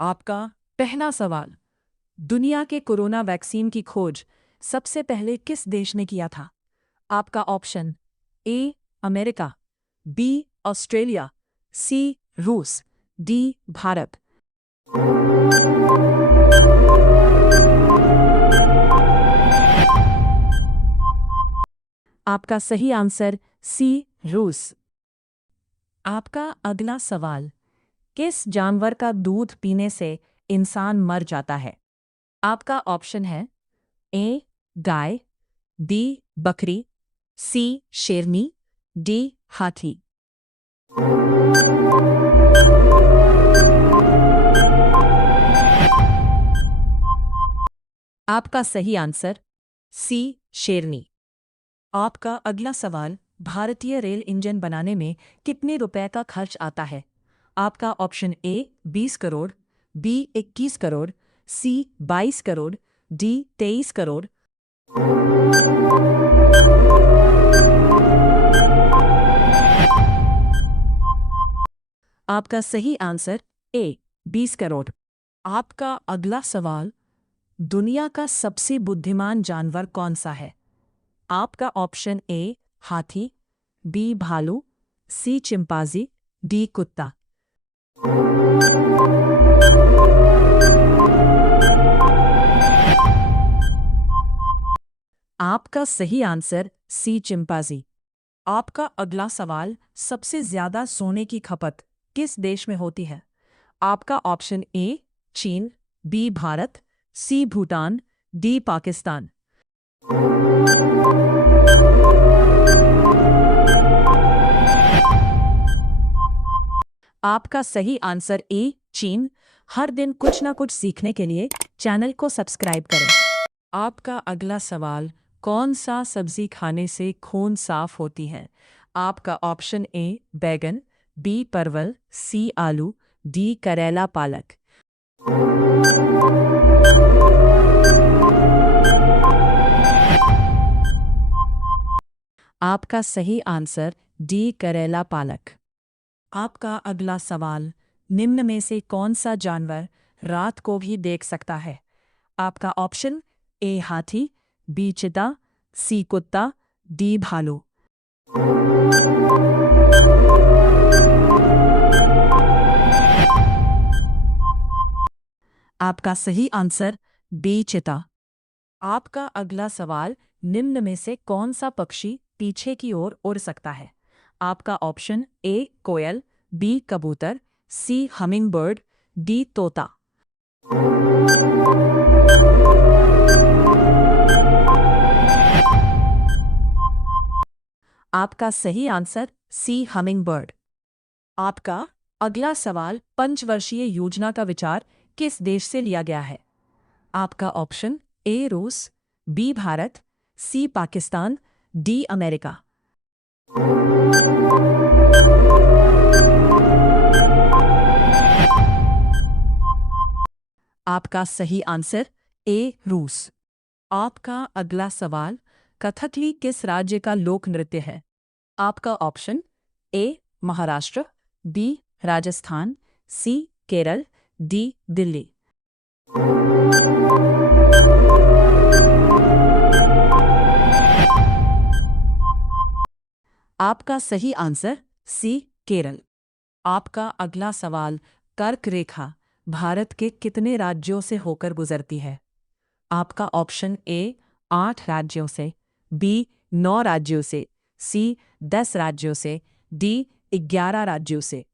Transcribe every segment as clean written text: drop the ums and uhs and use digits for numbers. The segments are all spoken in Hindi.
आपका पहला सवाल। दुनिया के कोरोना वैक्सीन की खोज सबसे पहले किस देश ने किया था? आपका option A America, B Australia, C रूस, डी भारत। आपका सही आंसर सी रूस। आपका अगला सवाल। किस जानवर का दूध पीने से इंसान मर जाता है? आपका ऑप्शन है ए गाय, बी बकरी, सी शेरनी, डी हाथी। आपका सही आंसर सी शेरनी। आपका अगला सवाल। भारतीय रेल इंजन बनाने में कितने रुपए का खर्च आता है? आपका option A 20 crore, B 21 crore, C 22 crore, D 23 crore. आपका सही आंसर ए 20 करोड़। आपका अगला सवाल। दुनिया का सबसे बुद्धिमान जानवर कौन सा है? आपका ऑप्शन ए हाथी, बी भालू, सी चिंपांजी, डी कुत्ता। आपका सही आंसर सी चिंपांजी। आपका अगला सवाल। सबसे ज्यादा सोने की खपत किस देश में होती है? आपका ऑप्शन ए चीन, बी भारत, सी भूटान, डी पाकिस्तान। आपका सही आंसर ए चीन। हर दिन कुछ ना कुछ सीखने के लिए चैनल को सब्सक्राइब करें। आपका अगला सवाल। कौन सा सब्जी खाने से खून साफ होती है? आपका ऑप्शन ए बैगन, बी परवल, सी आलू, डी करेला पालक। आपका सही आंसर डी करेला पालक। आपका अगला सवाल। निम्न में से कौन सा जानवर रात को भी देख सकता है? आपका ऑप्शन ए हाथी, बी चीता, सी कुत्ता, डी भालू। आपका सही आंसर बी चीता। आपका अगला सवाल। निम्न में से कौन सा पक्षी पीछे की ओर उड़ सकता है? आपका ऑप्शन ए कोयल, बी कबूतर, सी हमिंगबर्ड, डी तोता। आपका सही आंसर सी हमिंगबर्ड। आपका अगला सवाल। पंचवर्षीय योजना का विचार किस देश से लिया गया है? आपका ऑप्शन ए रूस, बी भारत, सी पाकिस्तान, डी अमेरिका। आपका सही आंसर ए रूस। आपका अगला सवाल। कथकली किस राज्य का लोक नृत्य है? आपका option A Maharashtra, B Rajasthan, C Kerala, D Delhi. आपका सही आंसर सी केरल। आपका अगला सवाल। कर्क रेखा भारत के कितने राज्यों से होकर गुजरती है? आपका ऑप्शन ए 8 राज्यों से, बी 9 राज्यों से, सी 10 राज्यों से, डी 11 राज्यों से।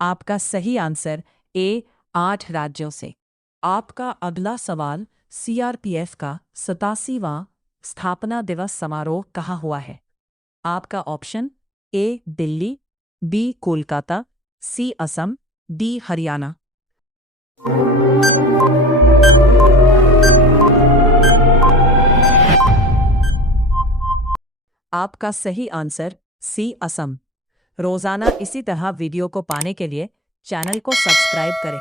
आपका सही आंसर ए 8 राज्यों से। आपका अगला सवाल। सीआरपीएफ का 87वां स्थापना दिवस समारोह कहाँ हुआ है? आपका option A Delhi, B Kolkata, C Assam, D Haryana. आपका सही आंसर सी असम। रोजाना इसी तरह वीडियो को पाने के लिए चैनल को सब्सक्राइब करें।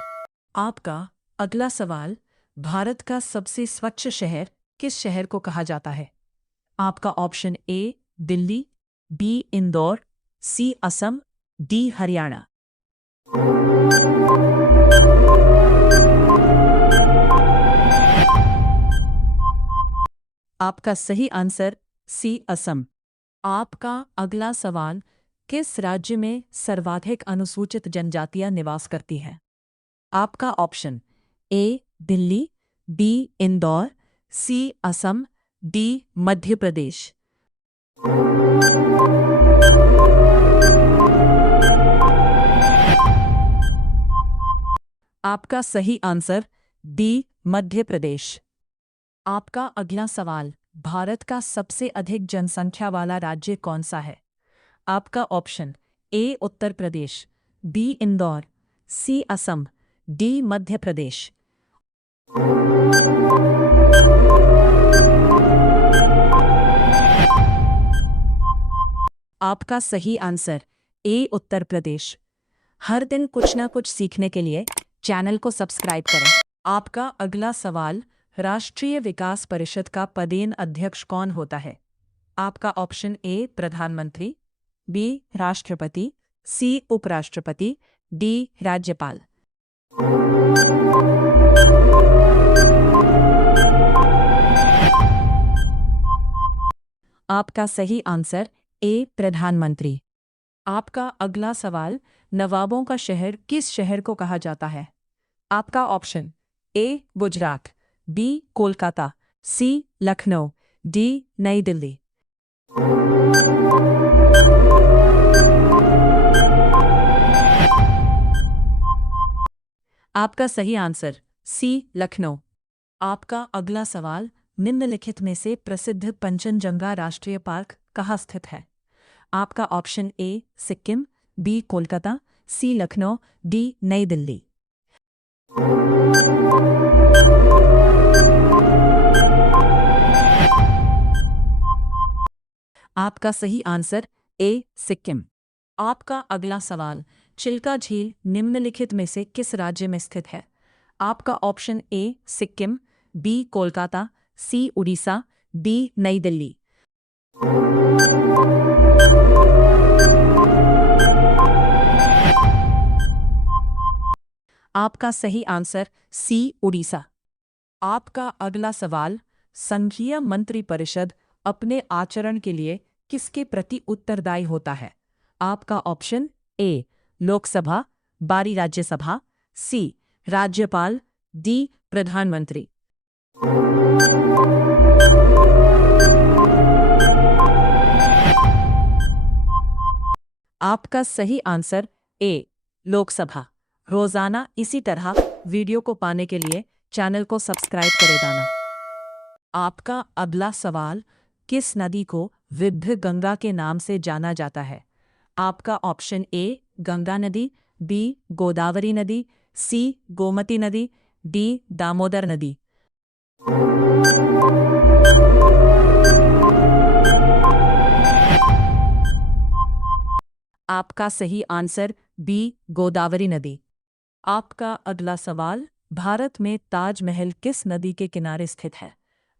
आपका अगला सवाल। भारत का सबसे स्वच्छ शहर किस शहर को कहा जाता है? आपका option A Delhi, B Indore, C Assam, D Haryana. आपका सही आंसर सी असम। आपका अगला सवाल, किस राज्य में सर्वाधिक अनुसूचित जनजातियां निवास करती हैं? आपका option A Delhi, B Indore, C Assam, D Madhya Pradesh. आपका सही आंसर डी मध्य प्रदेश। आपका अगला सवाल, भारत का सबसे अधिक जनसंख्या वाला राज्य कौन सा है? आपका option A Uttar Pradesh, B Indore, C Assam, D Madhya Pradesh. आपका सही आंसर ए उत्तर प्रदेश। हर दिन कुछ ना कुछ सीखने के लिए चैनल को सब्सक्राइब करें। आपका अगला सवाल, राष्ट्रीय विकास परिषद का पदेन अध्यक्ष कौन होता है? आपका ऑप्शन ए प्रधानमंत्री, बी राष्ट्रपति, सी उपराष्ट्रपति, डी राज्यपाल। आपका सही आंसर ए प्रधानमंत्री। आपका अगला सवाल, नवाबों का शहर किस शहर को कहा जाता है? आपका option A Gujarat, B Kolkata, C Lucknow, D New Delhi. आपका सही आंसर सी लखनऊ। आपका अगला सवाल, निम्नलिखित में से प्रसिद्ध पंचनजंगा राष्ट्रीय पार्क कहाँ स्थित है? आपका option A Sikkim, B Kolkata, C Lucknow, D New Delhi. आपका सही आंसर ए सिक्किम। आपका अगला सवाल, चिल्का झील निम्नलिखित में से किस राज्य में स्थित है? आपका option A Sikkim, B Kolkata, C Orissa, D New Delhi. आपका सही आंसर सी उड़ीसा। आपका अगला सवाल, संघीय मंत्रिपरिषद अपने आचरण के लिए किसके प्रति उत्तरदायी होता है? आपका ऑप्शन ए लोकसभा, बारी राज्यसभा, सी राज्यपाल, डी प्रधानमंत्री। आपका सही आंसर ए लोकसभा। रोजाना इसी तरह वीडियो को पाने के लिए चैनल को सब्सक्राइब करें दाना। आपका अगला सवाल, किस नदी को विद्ध गंगा के नाम से जाना जाता है? आपका ऑप्शन ए गंगा नदी, बी गोदावरी नदी, सी गोमती नदी, डी दामोदर नदी। आपका सही आंसर बी गोदावरी नदी। आपका अगला सवाल, भारत में ताजमहल किस नदी के किनारे स्थित है?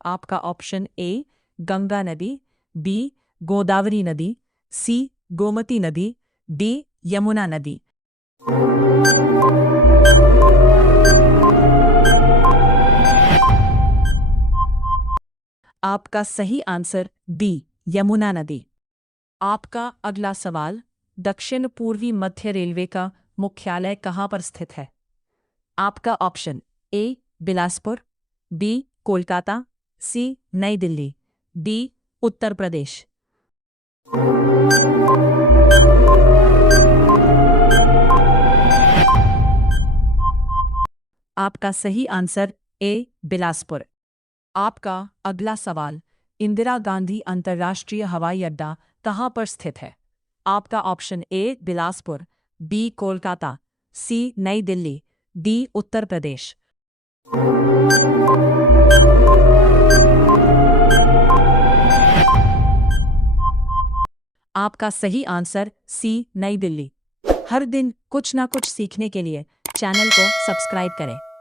आपका ऑप्शन ए गंगा नदी, बी गोदावरी नदी, सी गोमती नदी, डी यमुना नदी। आपका सही आंसर बी यमुना नदी। आपका अगला सवाल, दक्षिण पूर्वी मध्य रेलवे का मुख्यालय कहाँ पर स्थित है? आपका option A Bilaspur, B Kolkata, C Nai Delhi, D Uttar Pradesh. आपका सही आंसर ए बिलासपुर। आपका अगला सवाल, इंदिरा गांधी अंतर्राष्ट्रीय हवाई अड्डा कहाँ पर स्थित है? आपका option A Bilaspur, B Kolkata, C Nai Delhi, D Uttar Pradesh. आपका सही आंसर सी नई दिल्ली। हर दिन कुछ ना कुछ सीखने के लिए चैनल को सब्सक्राइब करें।